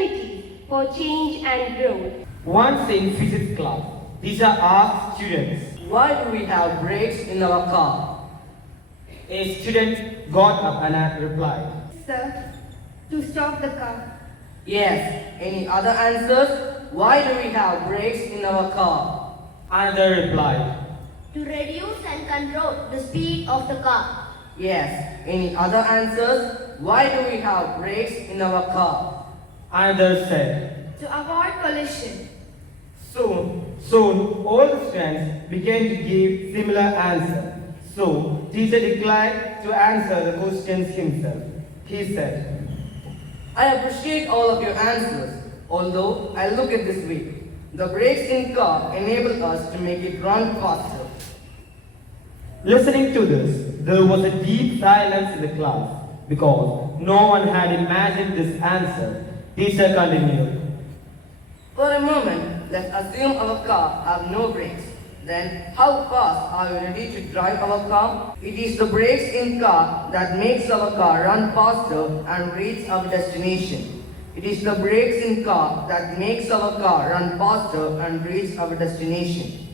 opportunities for change and growth. Once in physics class, teacher asked students, Why do we have brakes in our car? a student got up and replied, Sir, to stop the car. Yes. Any other answers? Why do we have brakes in our car? Another replied, To reduce and control the speed of the car. Yes. Any other answers? Why do we have brakes in our car? another said. To avoid collision. Soon all the students began to give similar answers. So teacher declined to answer the questions himself. He said, I appreciate all of your answers, although I look at this way. The brakes in car enable us to make it run faster. listening to this, there was a deep silence in the class because no one had imagined this answer. Teacher continued. For a moment, let's assume our car have no brakes. Then, how fast are we ready to drive our car? It is the brakes in car that makes our car run faster and reach our destination. It is the brakes in car that makes our car run faster and reach our destination.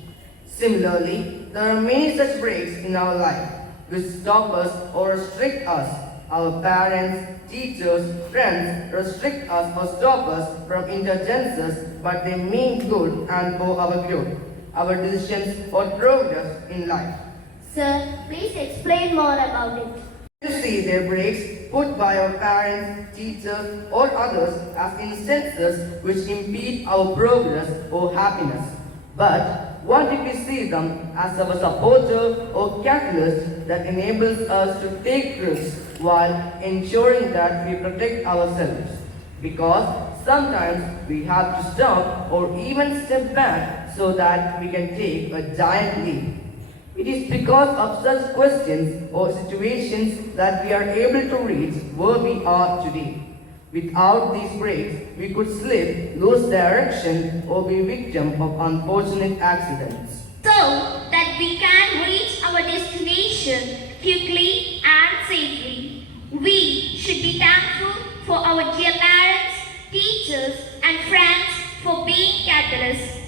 Similarly, there are many such brakes in our life which stop us or restrict us. Our parents, teachers, friends restrict us or stop us from indulgences, but they mean good and for our growth, our decisions or progress in life. Sir, please explain more about it. To see their brakes put by our parents, teachers, or others as instances which impede our progress or happiness. But what if we see them as our supporter or catalyst that enables us to take risks while ensuring that we protect ourselves? Because sometimes we have to stop or even step back so that we can take a giant leap. It is because of such questions or situations that we are able to reach where we are today. Without these brakes, we could slip, lose direction, or be victim of unfortunate accidents. So that we can reach our destination quickly and safely. We should be thankful for our dear parents, teachers, and friends for being catalysts